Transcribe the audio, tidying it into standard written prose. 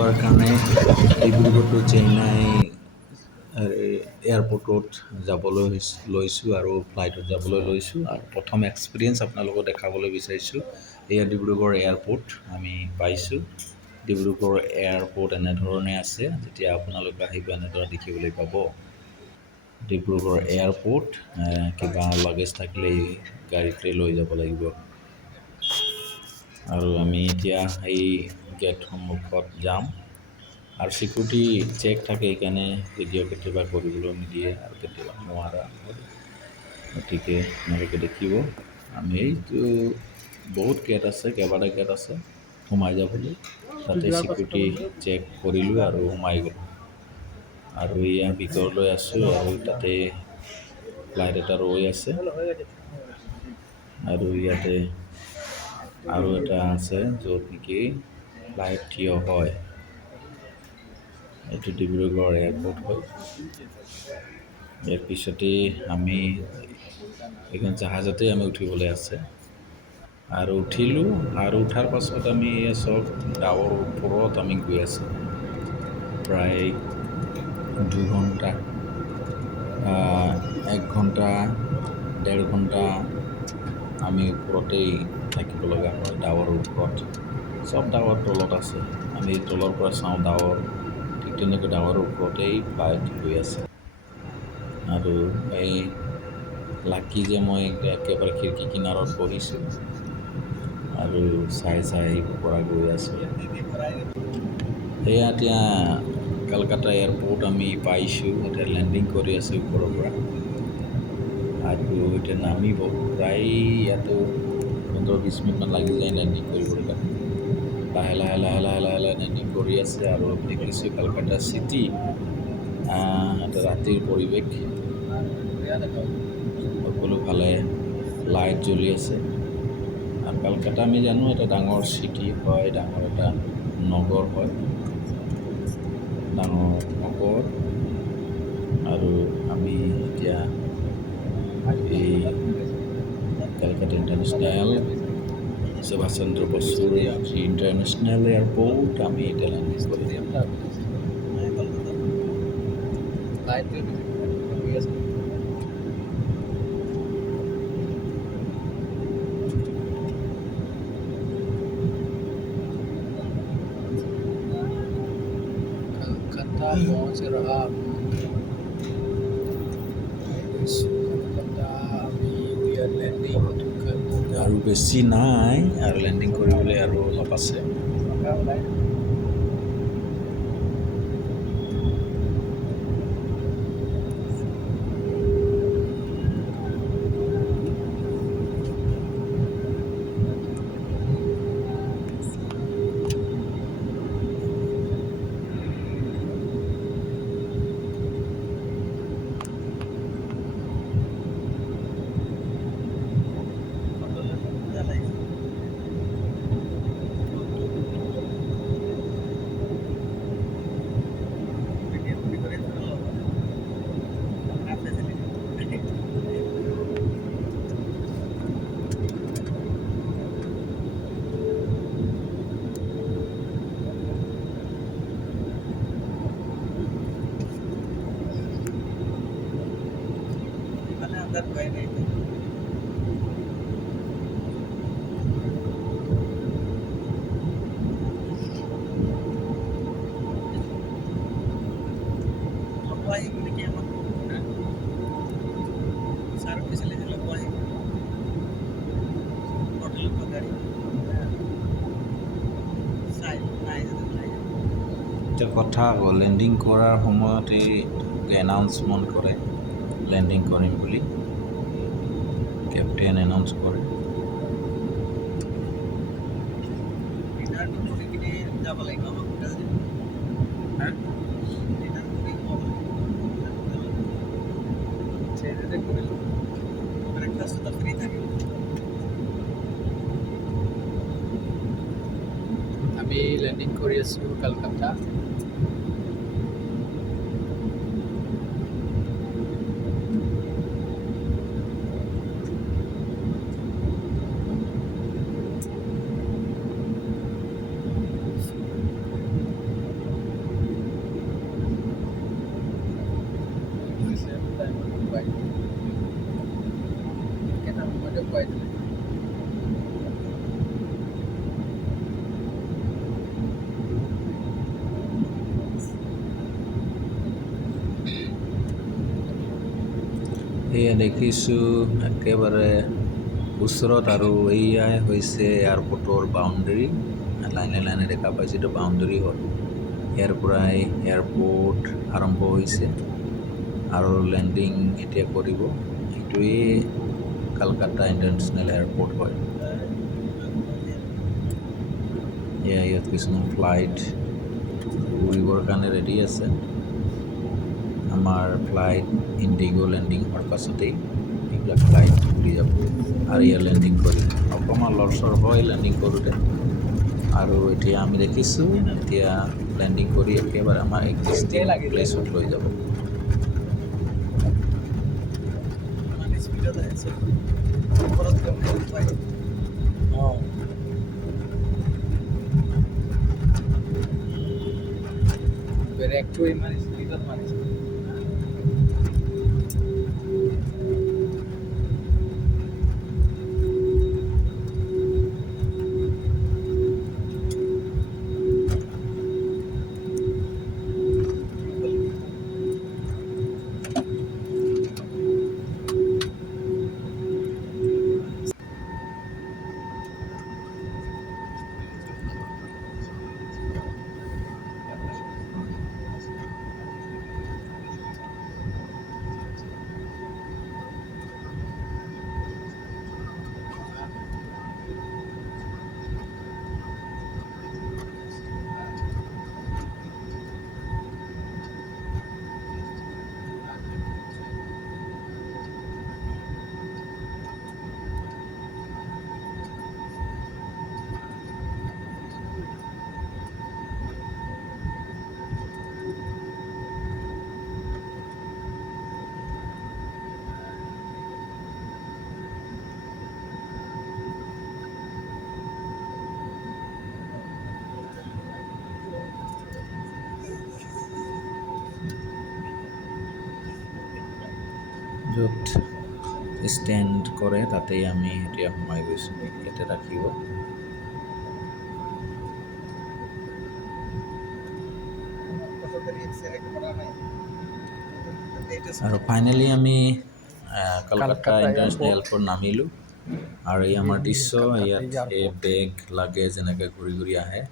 হোৱাৰ কাৰণে ডিব্ৰুগড় টু চেন্নাই এয়াৰপৰ্টত যাবলৈ লৈছোঁ আৰু ফ্লাইটত যাবলৈ লৈছোঁ আৰু প্ৰথম এক্সপিৰিয়েঞ্চ আপোনালোকক দেখাবলৈ বিচাৰিছোঁ। এয়া ডিব্ৰুগড় এয়াৰপৰ্ট আমি পাইছোঁ। ডিব্ৰুগড় এয়াৰপৰ্ট এনেধৰণে আছে, যেতিয়া আপোনালোকে আহিব এনেদৰে দেখিবলৈ পাব। ডিব্ৰুগড় এয়াৰপৰ্ট, কিবা লাগেজ থাকিলে গাড়ীতে লৈ যাব লাগিব। আৰু আমি এতিয়া এই গেট সন্মুখত যাম আৰু চিকিউৰিটি চেক থাকে, সেইকাৰণে ভিডিঅ' কেতিয়াবা কৰিবলৈ নিদিয়ে আৰু কেতিয়াবা নোৱাৰা হয়। গতিকে আপোনালোকে দেখিব আমি এইটো বহুত গেট আছে, কেইবাটা গেট আছে সোমাই যাবলৈ, তাতে চিকিউৰিটি চেক কৰিলোঁ আৰু সোমাই গ'লোঁ। আৰু ইয়াৰ ভিতৰলৈ আছোঁ আৰু তাতে ফ্লাইট এটা ৰৈ আছে আৰু ইয়াতে আৰু এটা আছে য'ত নেকি ফ্লাইট থিয় হয়। এইটো ডিব্ৰুগড় এয়াৰপৰ্ট হয়। ইয়াৰ পিছতেই আমি এইখন জাহাজতেই আমি উঠিবলৈ আছে আৰু উঠিলোঁ আৰু উঠাৰ পাছত আমি চব ডাৱৰ ওপৰত আমি গৈ আছোঁ। প্ৰায় 2 ঘণ্টা, 1 ঘণ্টা, 1.5 ঘণ্টা আমি ওপৰতেই থাকিব লগা হয়, ডাৱৰৰ ওপৰত। চব ডাৱৰ তলত আছে, আমি তলৰ পৰা চাওঁ ডাৱৰ, ঠিক তেনেকৈ ডাৱৰৰ ওপৰতেই ফ্লাইট গৈ আছে। আৰু এই লাকি যে মই একেবাৰে খিৰিকী কিনাৰত বহিছোঁ আৰু চাই আহিব পৰা গৈ আছোঁ। এয়া এতিয়া কলকাতা এয়াৰপৰ্ট আমি পাইছোঁ, এতিয়া লেণ্ডিং কৰি আছোঁ ওপৰৰ পৰা আৰু এতিয়া নামিব। প্ৰায় ইয়াতো 15-20 মিনিটমান লাগি যায় লেণ্ডিং কৰিবলৈ কাৰণে। লাহে লাহে লাহে লাহে লাহে লাহে লেণ্ডিং কৰি আছে আৰু দেখিছোঁ কলকাতা চিটি, এটা ৰাতিৰ পৰিৱেশ, সকলো ফালে লাইট জ্বলি আছে। আৰু কলকাতা আমি জানো এটা ডাঙৰ চিটি হয়, ডাঙৰ এটা নগৰ হয়, ডাঙৰ নগৰ। আৰু আমি এতিয়া এই Kolkata international Subhash Chandra Bose international airport আমি এতিয়া লেণ্ডিং কৰিম। पहुंच रहा हूँ। আৰু বেছি নাই আৰু লেণ্ডিং কৰিবলৈ আৰু অলপ আছে। এটা কথা হ'ল, লেণ্ডিং কৰাৰ সময়ত এই এনাউন্সমেণ্ট কৰে লেণ্ডিং কৰিম বুলি, কেপ্টেইন এনাউন্স কৰে। আমি লেণ্ডিং কৰি আছোঁ কলকাতা। আছে টাইমত পুৱাই কেইটা সময়তে পুৱাই দিলে এয়া দেখিছোঁ একেবাৰে ওচৰত আৰু এয়াই হৈছে এয়াৰপৰ্টৰ বাউণ্ডেৰী লাইনে লাইনে দেখা পাইছোঁ এইটো বাউণ্ডেৰী হ'ল ইয়াৰ পৰাই এয়াৰপৰ্ট আৰম্ভ হৈছে আৰু লেণ্ডিং এতিয়া কৰিব এইটোৱেই কালকাতা ইণ্টাৰনেশ্যনেল এয়াৰপৰ্ট হয় ইয়াত কিছুমান ফ্লাইট উৰিবৰ কাৰণে ৰেডি আছে আমাৰ ফ্লাইট ইণ্ডিগ' লেণ্ডিং হোৱাৰ পাছতেই এইবিলাক ফ্লাইট উৰি যাব আৰু ইয়াত লেণ্ডিং কৰিম অকণমান লৰচৰ হয় লেণ্ডিং কৰোঁতে আৰু এতিয়া আমি দেখিছোঁ এতিয়া লেণ্ডিং কৰি একেবাৰে আমাৰ এক্সিষ্টিং প্লেচত লৈ যাব ইমান স্পীডত আহিছে ওপৰত পুৱাই অঁ ব্ৰেকটো ইমান স্পীডত মাৰিছে য'ত ষ্টেণ্ড কৰে তাতেই আমি এতিয়া সোমাই গৈছোঁ ইয়াতে ৰাখিব আৰু ফাইনেলি আমি কলকাতা ইণ্টাৰনেশ্যনেল এয়াৰপৰ্ট নামিলোঁ আৰু এই আমাৰ দৃশ্য ইয়াত এই বেগ লাগেজ এনেকৈ ঘূৰি ঘূৰি আহে